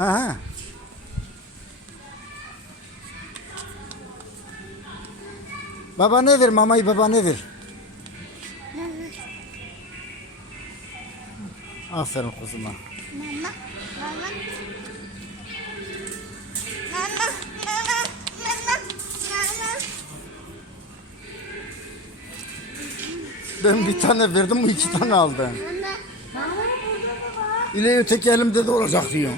Ha. Baba nedir mamayı baba nedir? Aferin kuzuma. Mama, mama. Mama, mama, mama, mama. Ben bir tane verdim bu iki tane aldı. Mama. Mama? İle öteki elimde de olacak diyor.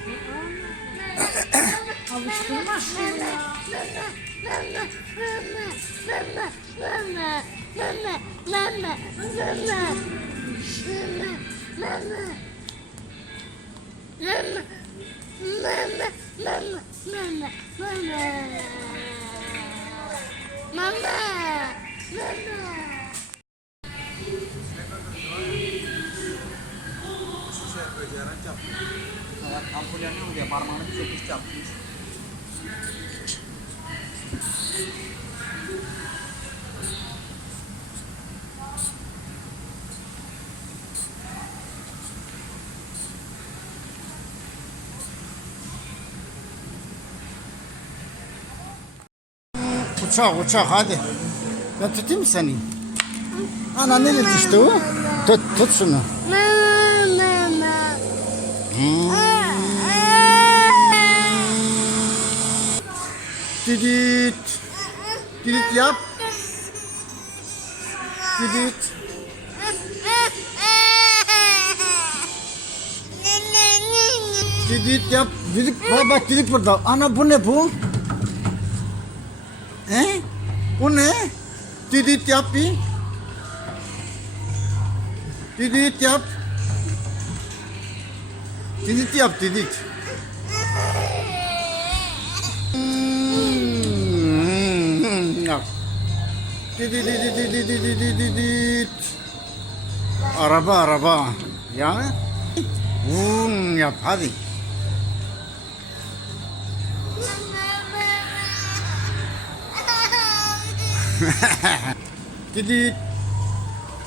Ampul yanıyor diye parmağını bir söküş yapmış. Uçak uçak hadi. Ben tutayım mı seni? Ana nereye düştü o? Tut tut şunu. Didit. Didit yap. Didit. Didit yap. Didik bak bak didik burada. Ana bu ne bu? Bu ne? Didit yap bir. Didit yap. Didit yap. Hmm, Yap. Araba araba. Ya. Vum yap hadi. Didit.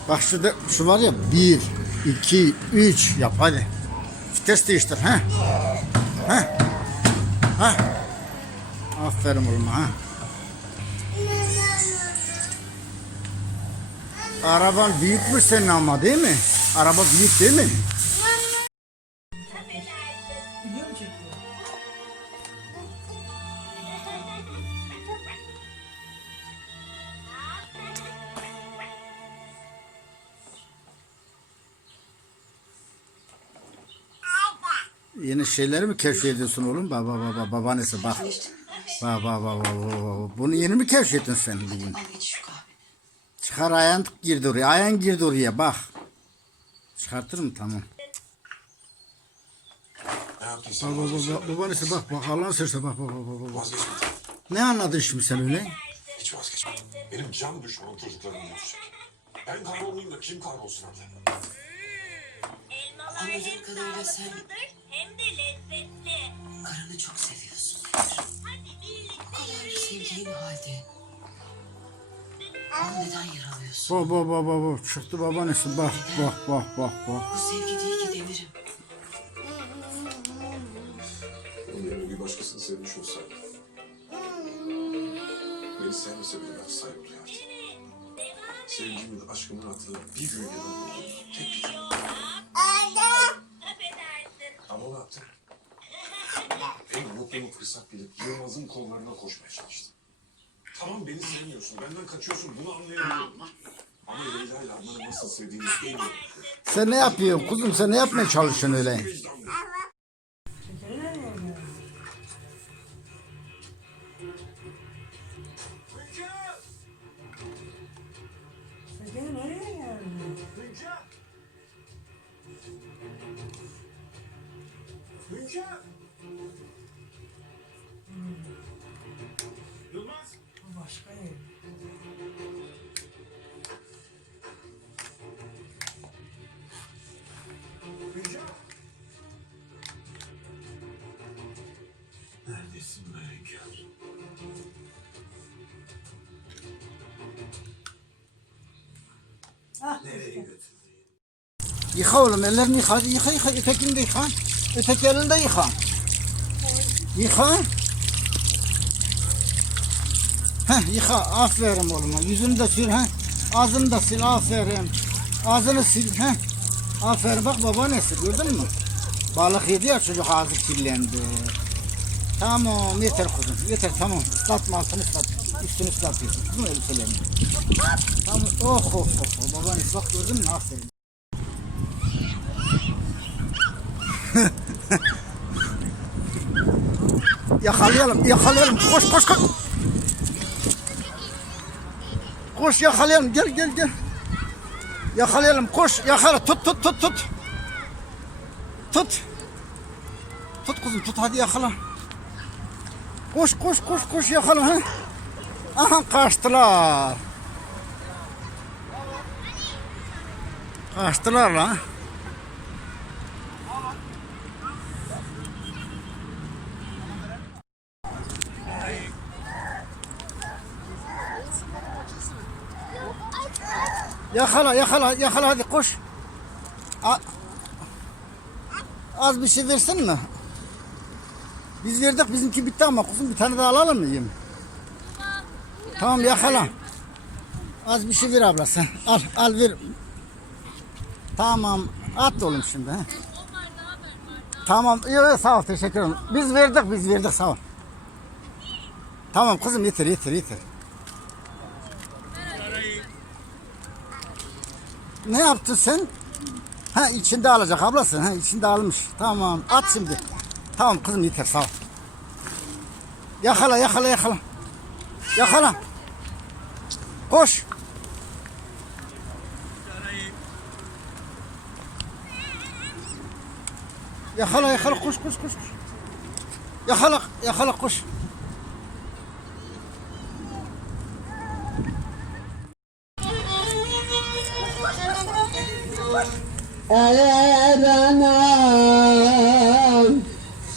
Bak şurada şu var ya bir, iki, üç yap hadi. Vites değiştir ha. Ha. Ha. Aferin oğlum ha. Araban büyükmüş senin ama değil mi? Araba büyük değil mi? Şeyleri mi keşfediyorsun oğlum? Baba baba babaannesi bak. Bak bak bak bak. Bunu yeni mi keşfettin sen bugün? Çıkar ayağın girdi oraya. Ayağın girdi oraya bak. Çıkartır mı? Tamam. Bak bak bak, bak babaannesi bak bak Allah'ın sırsı bak bak bak bak. vazgeçmedim. Ne anladın şimdi sen öyle? Hiç vazgeçmedim. Benim can düşmanım çocuklarım olacak. Ben kaybolmayayım da kim kaybolsun anne? Anladığım kadarıyla sen. karını çok seviyorsun. Hadi birlikte Bu kadar sevdiğin halde onu neden yaralıyorsun? Bak bak bak bak bak. Çıktı babaannesi bak bak bak bak bak. Bu sevgi değil ki Demir'im. Onun yerine bir başkasını sevmiş olsaydı. Beni sevmese bile ben saygı duyardım. Sevgimin, aşkımın adına bir gün yanımda olurdu. Tek bir gün. Ama ne yaptım? En mutlumu fırsat bilip Yılmaz'ın kollarına koşmaya çalıştım. Tamam beni sevmiyorsun, benden kaçıyorsun bunu anlayabiliyorum. Ama Leyla ile Arman'ı nasıl sevdiğini biliyorum. Sen ne yapıyorsun kuzum? Sen ne yapmaya çalışıyorsun öyle? Vicdanlı. Nereye götürdün? Yıka oğlum ellerini yıka. Yıka yıka. Ötekini de yıka. Öteki elini de yıka. Yıka. Heh yıka. Aferin oğluma. Yüzünü de sil. Heh. Ağzını da sil. Aferin. Ağzını sil. Heh. Aferin bak babaannesi gördün mü? Balık yedi ya çocuk ağzı kirlendi. Tamam yeter kuzum. Yeter tamam. Islatma altını ıslat. Üstünü ıslatıyorsun. Değil mi elbiselerini? Tamam. Oh oh oh. oh. Babaannesi bak gördün mü? Aferin. Yakalayalım, yakalayalım. Koş, koş, koş. Koş yakalayalım. Gel, gel, gel. Yakalayalım. Koş, yakala. Tut, tut, tut, tut. Tut. Tut kuzum, tut. Hadi yakala. Koş, koş, koş, koş yakala. Ha? Aha kaçtılar. Kaçtılar lan. Yakala yakala yakala hadi koş. A- Az bir şey versin mi? Biz verdik bizimki bitti ama kuzum bir tane daha alalım mı yiyeyim? Tamam yakala. Az bir şey ver abla sen. Al al ver. Tamam at oğlum şimdi. He. Tamam yok yok sağ ol teşekkür ederim. Biz verdik biz verdik sağ ol. Tamam kızım yeter yeter yeter. Ne yaptın sen? Ha içinde alacak ablasın. Ha içinde almış. Tamam at şimdi. Tamam kızım yeter sağ ol. Yakala yakala yakala. يا خلا. خش. يا خلا يا خلق خش خش خش. يا خلق يا خلق خش. يا بنات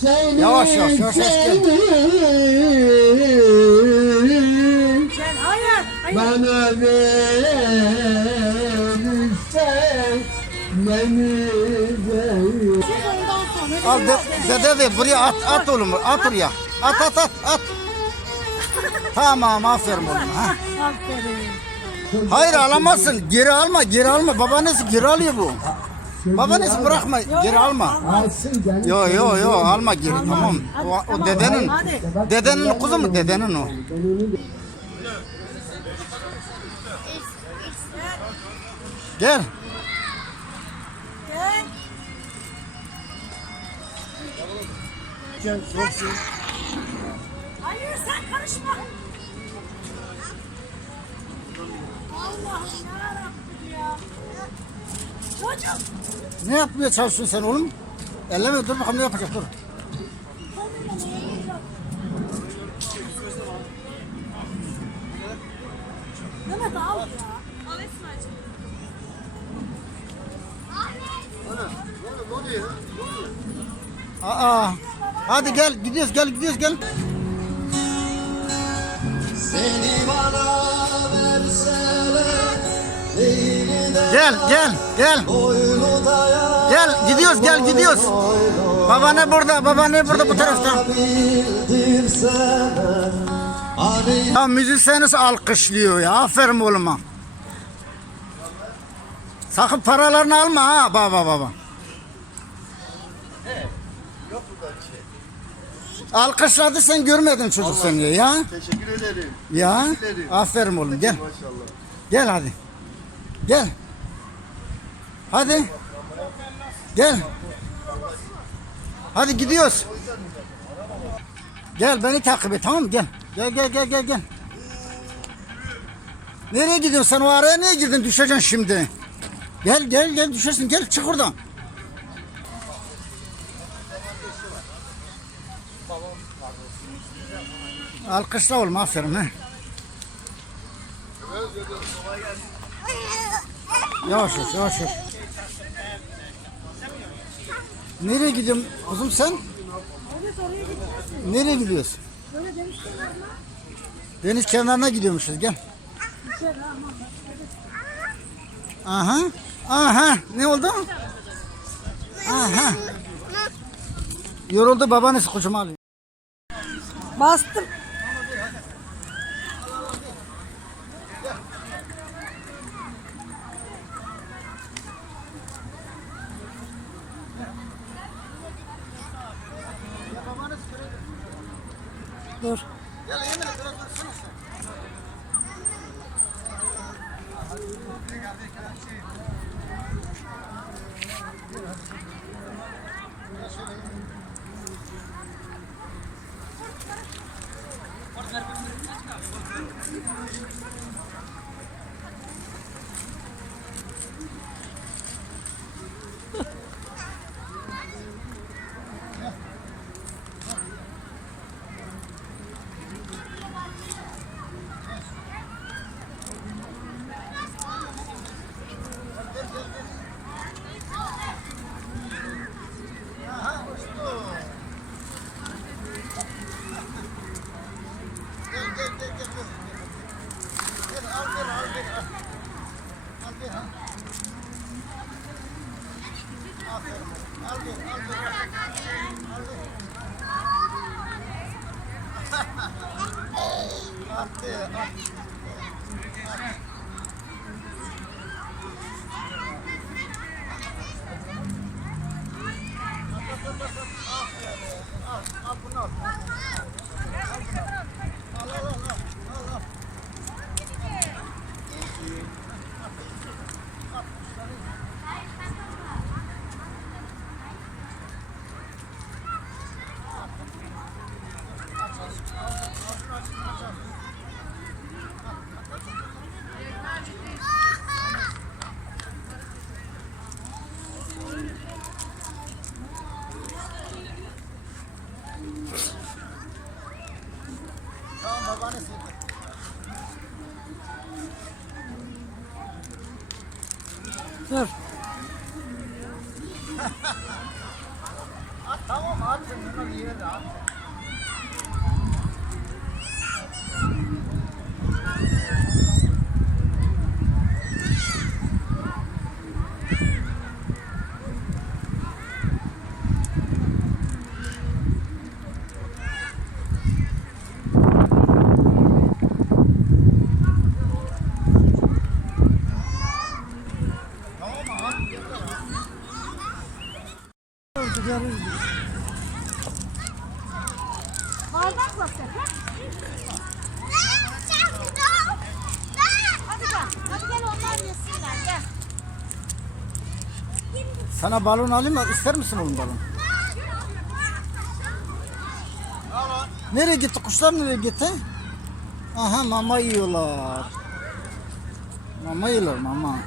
يا شو شو شو Bana verirsen beni de Al de, dede ver buraya at at oğlum at oraya. At at at at. Tamam aferin oğlum. Ha. Hayır alamazsın. Geri alma geri alma. Babaannesi geri alıyor bu. Babaannesi bırakma geri alma. Yo yo yo alma geri tamam. O, o dedenin dedenin kuzu mu dedenin o. Gel. Hayır sen karışma. Allah'ım yarabbim ya. Çocuk. Ne yapmaya çalışıyorsun sen oğlum? Elleme dur bakalım ne yapacak dur. Aa. Hadi gel gidiyoruz gel gidiyoruz gel. Seni bana verseler Gel gel gel. Gel gidiyoruz gel gidiyoruz. Babaanne burada babaanne burada bu tarafta. Ya müzisyeniz alkışlıyor ya. Aferin oğluma. Sakın paralarını alma ha baba baba. Alkışladı sen görmedin çocuk seni ya. Teşekkür ederim. Ya ederim. aferin oğlum gel. Maşallah. Gel hadi. Gel. Hadi. Gel. Hadi gidiyoruz. Gel beni takip et tamam mı? Gel. Gel gel gel gel gel. Nereye gidiyorsun sen o araya niye girdin? Düşeceksin şimdi. Gel gel gel düşersin gel çık oradan. Alkışla oğlum aferin ha. Yavaş yavaş yavaş yavaş. Nereye gidiyorsun kuzum sen? Nereye gidiyorsun? Deniz kenarına gidiyormuşuz gel. Aha. Aha. Ne oldu? Aha. Yoruldu babanız kucuma alıyor. Bastım. Dur. Attı, attı. Al, al bunu al. Dur. Tamam sen bunu yere at. Bardak basacak ha? Hadi gel. Hadi gel onlar yesinler gel. Sana balon alayım mı? İster misin oğlum balon? Nereye gitti? Kuşlar nereye gitti? Aha mama yiyorlar. Mama yiyorlar mama.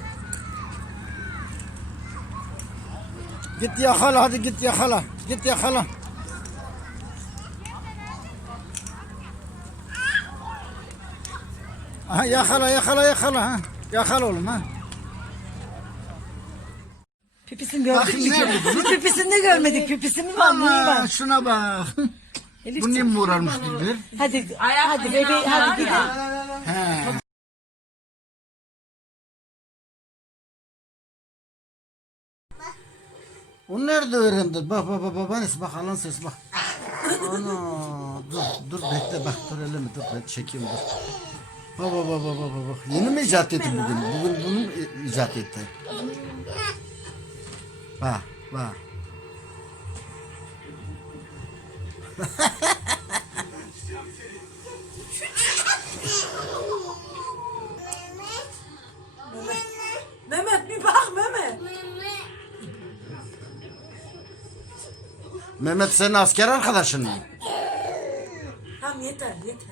Git yakala hadi git yakala. Git yakala. Aha yakala yakala yakala ha. Yakala oğlum ha. Pipisini gördük mü? nerede bunun? Pipisini de görmedik. Pipisini var mı? Neyi Aman var? şuna bak. Elif, Bu niye morarmış bilir? Hadi, hadi bebeği, hadi gidin. He. O nerede öğrendi? Bak bak bak babanız bak alan ses bak. Ana dur dur bekle bak dur elimi dur ben çekeyim dur. Bak bak bak bak bak bak. Yeni mi icat etti bugün? Bugün bunu mu icat etti? Mehmet bir bak Mehmet. Mehmet senin asker arkadaşın mı? Tamam yeter yeter.